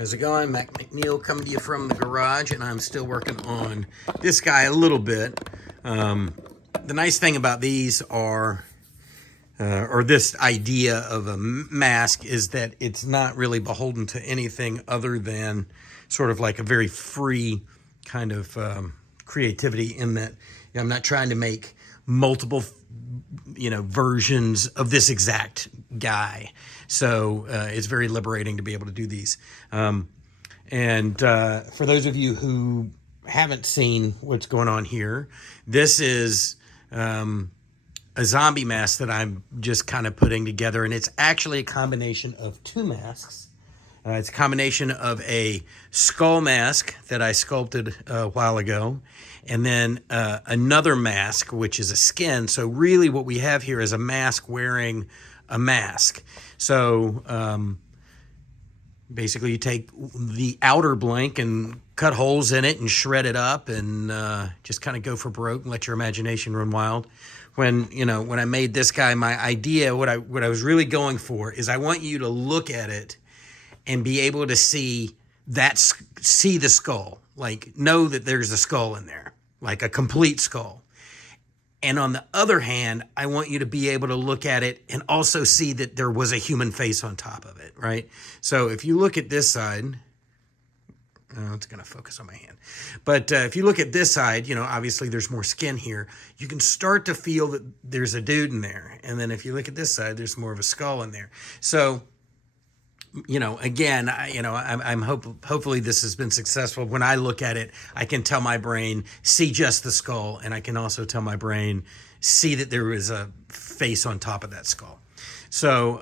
How's it going? McNeil coming to you from the garage, and I'm still working on this guy a little bit. The nice thing about these are, or this idea of a mask, is that it's not really beholden to anything other than sort of like a very free kind of creativity in that I'm not trying to make multiple versions of this exact guy. So it's very liberating to be able to do these. And for those of you who haven't seen what's going on here, this is a zombie mask that I'm just kind of putting together. And it's actually a combination of two masks. It's a combination of a skull mask that I sculpted a while ago, and then another mask, which is a skin. So really what we have here is a mask wearing a mask. So basically you take the outer blank and cut holes in it and shred it up and just kind of go for broke and let your imagination run wild. When I made this guy, my idea, what I was really going for is I want you to look at it and be able to see the skull, like know that there's a skull in there, like a complete skull. And on the other hand, I want you to be able to look at it and also see that there was a human face on top of it, right? So if you look at this side, it's going to focus on my hand. But if you look at this side, obviously there's more skin here. You can start to feel that there's a dude in there. And then if you look at this side, there's more of a skull in there. So again, hopefully this has been successful. When I look at it, I can tell my brain, see just the skull, and I can also tell my brain, see that there is a face on top of that skull. So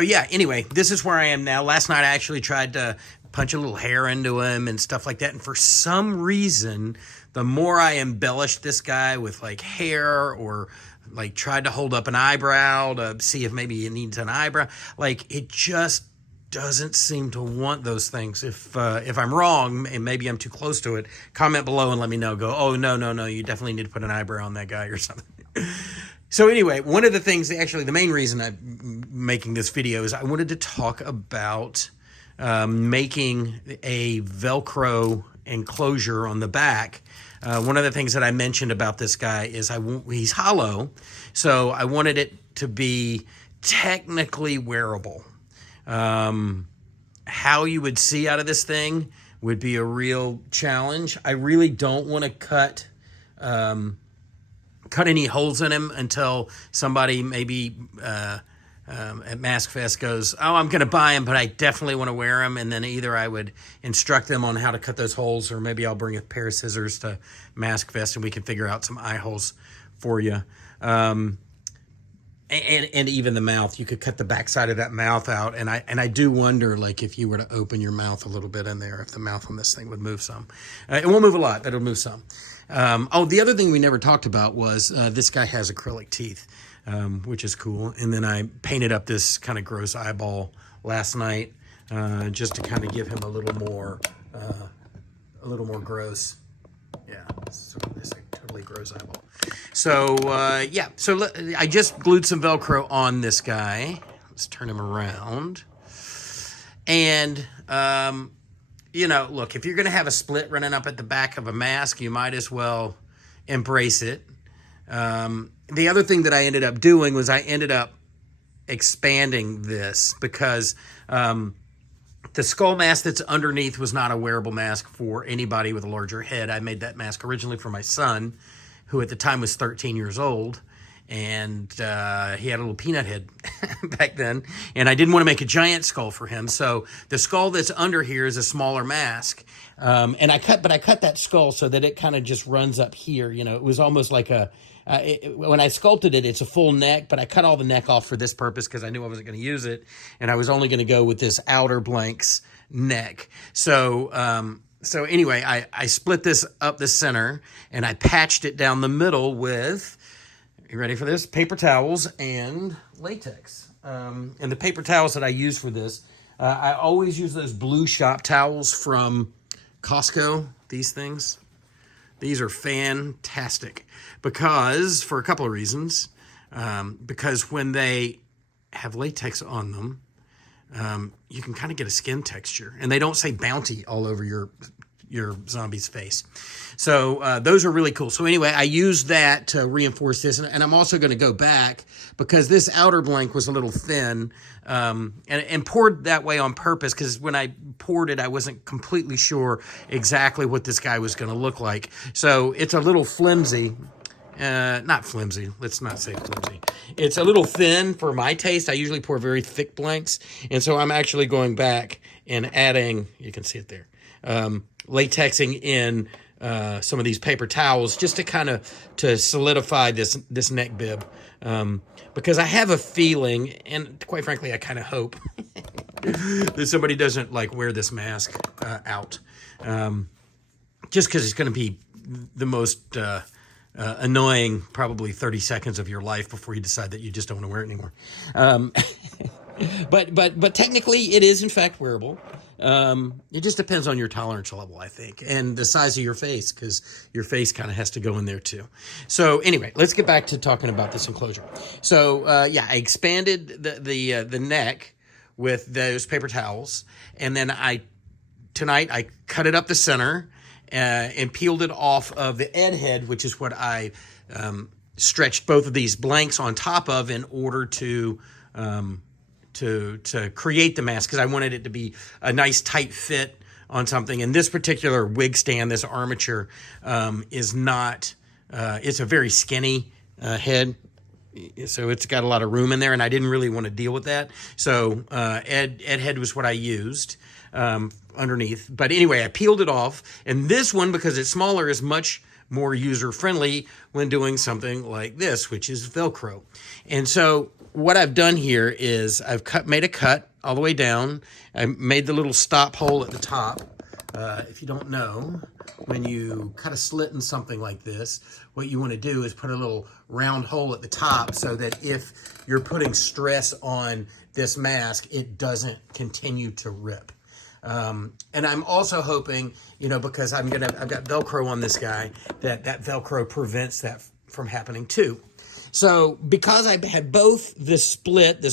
yeah, anyway, this is where I am now. Last night I actually tried to punch a little hair into him and stuff like that, and for some reason, the more I embellished this guy with like hair or like tried to hold up an eyebrow to see if maybe it needs an eyebrow, like it just doesn't seem to want those things. If I'm wrong and maybe I'm too close to it, comment below and let me know. Go, oh, no, you definitely need to put an eyebrow on that guy or something. So anyway, one of the things, actually the main reason I'm making this video is I wanted to talk about making a Velcro enclosure on the back. One of the things that I mentioned about this guy is he's hollow, so I wanted it to be technically wearable. How you would see out of this thing would be a real challenge. I really don't want to cut any holes in him until somebody maybe at Mask Fest goes, oh, I'm going to buy them, but I definitely want to wear them. And then either I would instruct them on how to cut those holes, or maybe I'll bring a pair of scissors to Mask Fest and we can figure out some eye holes for you. And even the mouth, you could cut the backside of that mouth out. And I do wonder, like, if you were to open your mouth a little bit in there, if the mouth on this thing would move some. It won't move a lot, but it'll move some. The other thing we never talked about was this guy has acrylic teeth. Which is cool. And then I painted up this kind of gross eyeball last night, just to kind of give him a little more gross. Yeah, so this is a totally gross eyeball. So yeah, so I just glued some Velcro on this guy. Let's turn him around. And look, if you're gonna have a split running up at the back of a mask, you might as well embrace it. The other thing that I ended up doing was I ended up expanding this because the skull mask that's underneath was not a wearable mask for anybody with a larger head. I made that mask originally for my son, who at the time was 13 years old, and he had a little peanut head back then, and I didn't want to make a giant skull for him. So the skull that's under here is a smaller mask, and I cut that skull so that it kind of just runs up here. It was almost like when I sculpted it, it's a full neck, but I cut all the neck off for this purpose because I knew I wasn't going to use it, and I was only going to go with this outer blank's neck. So anyway, I split this up the center, and I patched it down the middle with, you ready for this? Paper towels and latex. And the paper towels that I use for this, I always use those blue shop towels from Costco, these things. These are fantastic because, for a couple of reasons, because when they have latex on them, you can kind of get a skin texture. And they don't say bounty all over your zombie's face. So those are really cool. So anyway, I used that to reinforce this. And I'm also going to go back because this outer blank was a little thin and poured that way on purpose, because when I poured it, I wasn't completely sure exactly what this guy was going to look like. So it's a little flimsy. Not flimsy. Let's not say flimsy. It's a little thin for my taste. I usually pour very thick blanks. And so I'm actually going back and adding, you can see it there, latexing in some of these paper towels just to kind of to solidify this neck bib. Because I have a feeling, and quite frankly, I kind of hope that somebody doesn't like wear this mask out. Just because it's going to be the most annoying probably 30 seconds of your life before you decide that you just don't want to wear it anymore. But technically it is in fact wearable. It just depends on your tolerance level, I think, and the size of your face, because your face kind of has to go in there too. So anyway, let's get back to talking about this enclosure. So yeah, I expanded the neck with those paper towels, and then tonight I cut it up the center and peeled it off of the ed head, which is what I stretched both of these blanks on top of in order to create the mask, because I wanted it to be a nice tight fit on something. And this particular wig stand, this armature, is not, it's a very skinny head. So it's got a lot of room in there, and I didn't really want to deal with that. So ed head was what I used underneath. But anyway, I peeled it off. And this one, because it's smaller, is much more user-friendly when doing something like this, which is Velcro. And so what I've done here is I've made a cut all the way down. I made the little stop hole at the top. If you don't know, when you cut a slit in something like this, what you want to do is put a little round hole at the top so that if you're putting stress on this mask, it doesn't continue to rip. And I'm also hoping, because I've got Velcro on this guy, that Velcro prevents that from happening too. So because I had both this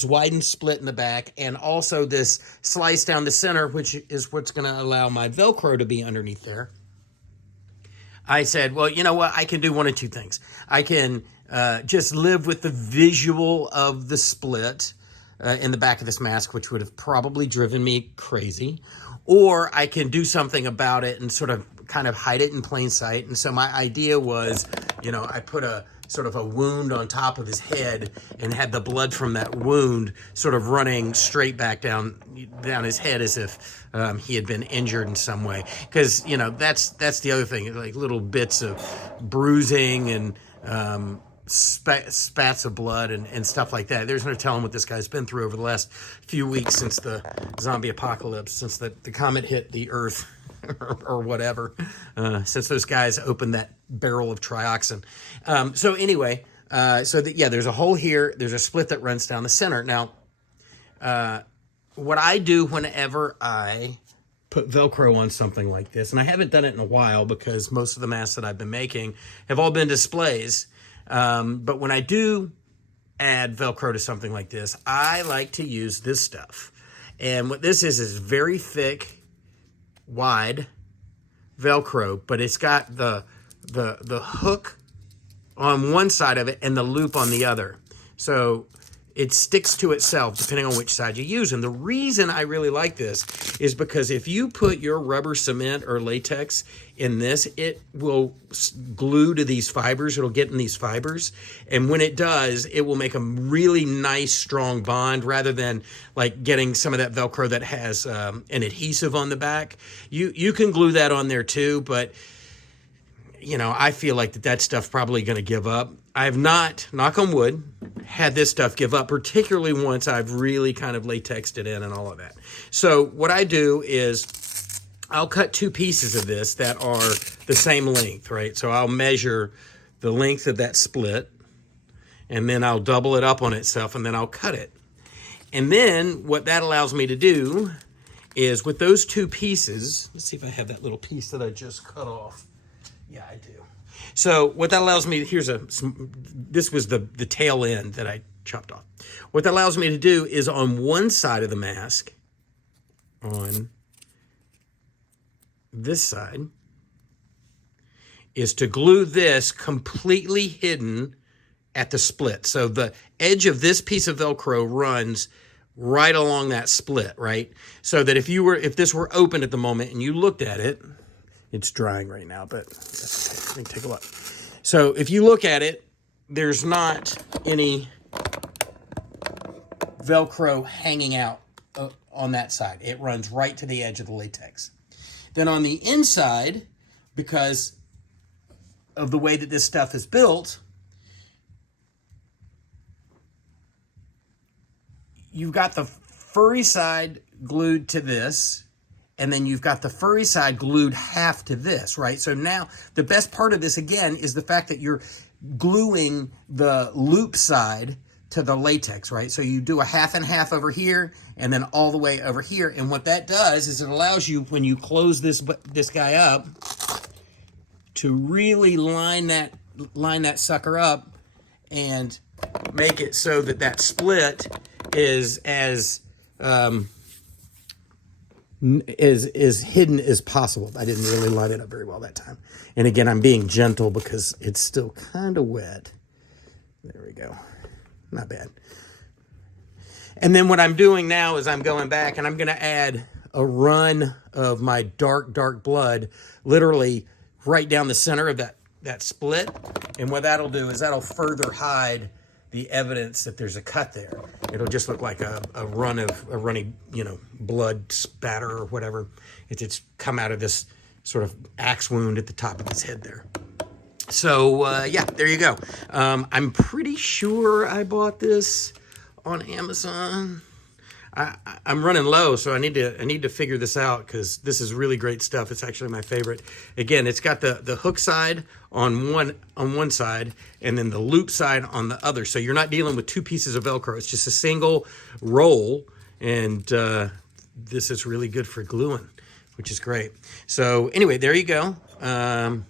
widened split in the back, and also this slice down the center, which is what's going to allow my Velcro to be underneath there, I said, well, you know what? I can do one of two things. I can just live with the visual of the split in the back of this mask, which would have probably driven me crazy, or I can do something about it and sort of kind of hide it in plain sight. And so my idea was, I put a sort of a wound on top of his head and had the blood from that wound sort of running straight back down his head, as if he had been injured in some way. Because, that's the other thing, like little bits of bruising and spats of blood and stuff like that. There's no telling what this guy's been through over the last few weeks since the zombie apocalypse, since the comet hit the earth or whatever, since those guys opened that barrel of trioxin. So anyway, there's a hole here. There's a split that runs down the center. Now, what I do whenever I put Velcro on something like this, and I haven't done it in a while because most of the masks that I've been making have all been displays, but when I do add Velcro to something like this, I like to use this stuff. And what this is very thick, wide Velcro, but it's got the hook on one side of it and the loop on the other. So it sticks to itself depending on which side you use. And the reason I really like this is because if you put your rubber cement or latex in this, it will glue to these fibers. It'll get in these fibers. And when it does, it will make a really nice, strong bond rather than like getting some of that Velcro that has an adhesive on the back. You can glue that on there too, but I feel like that stuff's probably going to give up. I have not, knock on wood, had this stuff give up, particularly once I've really kind of latexed it in and all of that. So what I do is I'll cut two pieces of this that are the same length, right? So I'll measure the length of that split, and then I'll double it up on itself, and then I'll cut it. And then what that allows me to do is with those two pieces, let's see if I have that little piece that I just cut off. Yeah, I do. So what that allows me, this was the tail end that I chopped off. What that allows me to do is on one side of the mask, on this side, is to glue this completely hidden at the split. So the edge of this piece of Velcro runs right along that split, right? So that if this were open at the moment and you looked at it, it's drying right now, but that's okay. Take a look. So if you look at it, there's not any Velcro hanging out on that side. It runs right to the edge of the latex. Then on the inside, because of the way that this stuff is built, you've got the furry side glued to this, and then you've got the furry side glued half to this, right? So now the best part of this, again, is the fact that you're gluing the loop side to the latex, right? So you do a half and half over here and then all the way over here. And what that does is it allows you, when you close this guy up, to really line that sucker up and make it so that that split is as hidden as possible. I didn't really line it up very well that time. And again, I'm being gentle because it's still kind of wet. There we go. Not bad. And then what I'm doing now is I'm going back and I'm going to add a run of my dark blood literally right down the center of that split. And what that'll do is that'll further hide the evidence that there's a cut there. It'll just look like a runny, blood spatter or whatever. It's come out of this sort of axe wound at the top of his head there. So, yeah, there you go. I'm pretty sure I bought this on Amazon. I'm running low, so I need to figure this out because this is really great stuff. It's actually my favorite. Again, it's got the hook side on one side and then the loop side on the other. So you're not dealing with two pieces of Velcro. It's just a single roll, and this is really good for gluing, which is great. So anyway, there you go. I'm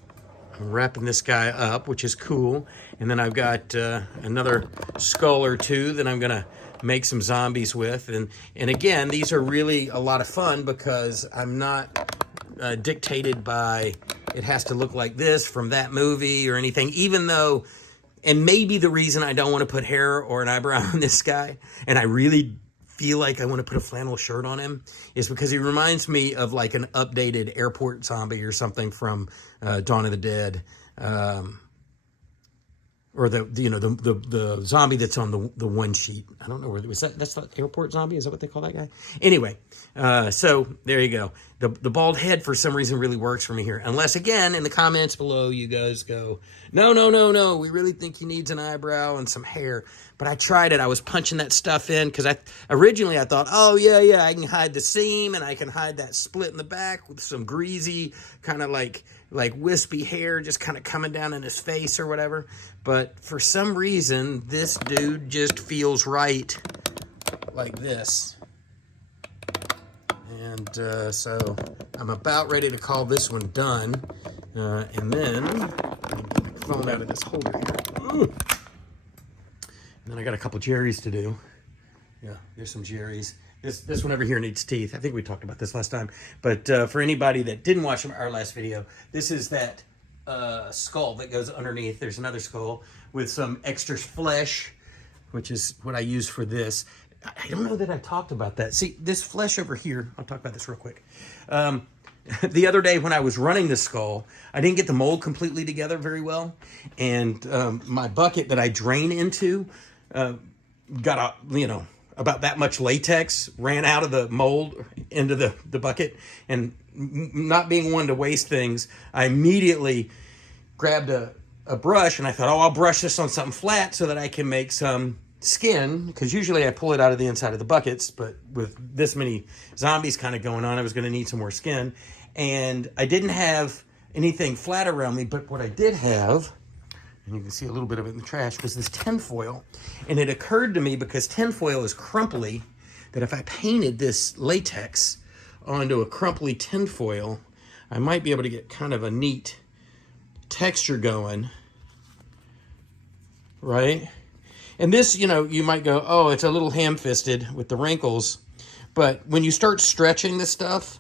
wrapping this guy up, which is cool. And then I've got another skull or two that I'm going to make some zombies with. And again, these are really a lot of fun because I'm not dictated by it has to look like this from that movie or anything, even though, and maybe the reason I don't want to put hair or an eyebrow on this guy, and I really feel like I want to put a flannel shirt on him, is because he reminds me of like an updated airport zombie or something from Dawn of the Dead, or the zombie that's on the one sheet. I don't know where that's the airport zombie. Is that what they call that guy? Anyway, so there you go. The bald head for some reason really works for me here. Unless again in the comments below you guys go, no, we really think he needs an eyebrow and some hair. But I tried it. I was punching that stuff in because originally I thought, oh yeah, I can hide the seam and I can hide that split in the back with some greasy kind of like wispy hair just kind of coming down in his face or whatever. But for some reason, this dude just feels right like this. And so I'm about ready to call this one done. And then, get my phone out of this holder here. Ooh. And then I got a couple Jerry's to do. Yeah, there's some Jerry's. This one over here needs teeth. I think we talked about this last time. But for anybody that didn't watch our last video, this is that skull that goes underneath. There's another skull with some extra flesh, which is what I use for this. I don't know that I talked about that. See, this flesh over here, I'll talk about this real quick. The other day when I was running the skull, I didn't get the mold completely together very well. And my bucket that I drain into got about that much latex, ran out of the mold into the bucket. And not being one to waste things, I immediately grabbed a brush and I thought, I'll brush this on something flat so that I can make some skin, because usually I pull it out of the inside of the buckets, but with this many zombies kind of going on, I was going to need some more skin. And I didn't have anything flat around me, but what I did have, and you can see a little bit of it in the trash, was this tinfoil. And it occurred to me, because tinfoil is crumply, that if I painted this latex onto a crumply tinfoil, I might be able to get kind of a neat texture going, right? And this, you know, you might go, oh, it's a little ham-fisted with the wrinkles. But when you start stretching this stuff,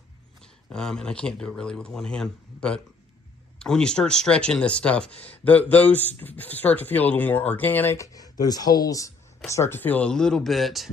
and I can't do it really with one hand, but when you start stretching this stuff, those start to feel a little more organic. Those holes start to feel a little bit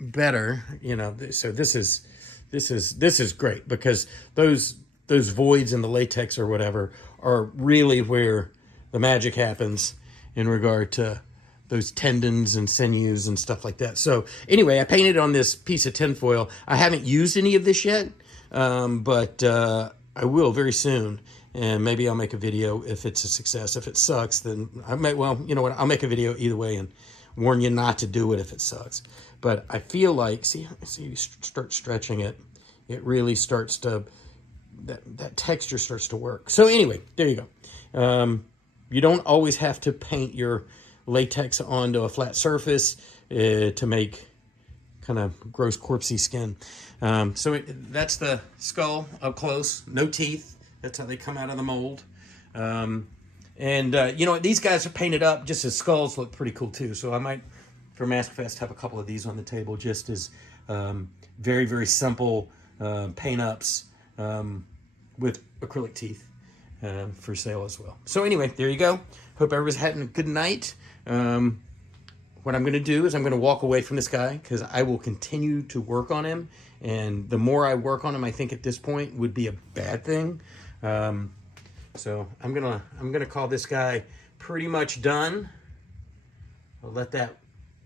better, you know. So this is great, because those voids in the latex or whatever are really where the magic happens in regard to those tendons and sinews and stuff like that. So anyway, I painted on this piece of tinfoil. I haven't used any of this yet, but I will very soon. And maybe I'll make a video if it's a success. If it sucks, then I may, well, you know what, I'll make a video either way and warn you not to do it if it sucks. But I feel like, see, you start stretching it, it really starts to, that texture starts to work. So anyway, there you go. You don't always have to paint your latex onto a flat surface to make kind of gross corpsey skin. That's the skull up close, no teeth. That's how they come out of the mold. You know, these guys are painted up just as skulls, look pretty cool too. So I might, for Mask Fest, have a couple of these on the table just as very, very simple paint ups with acrylic teeth for sale as well. So anyway, there you go. Hope everybody's having a good night. What I'm going to do is I'm going to walk away from this guy, because I will continue to work on him. And the more I work on him, I think at this point would be a bad thing. So I'm gonna call this guy pretty much done. I'll let that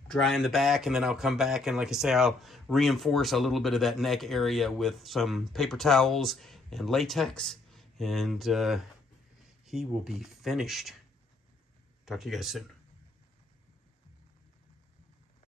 dry in the back, and then I'll come back and, like I say, I'll reinforce a little bit of that neck area with some paper towels and latex, and he will be finished. Talk to you guys soon.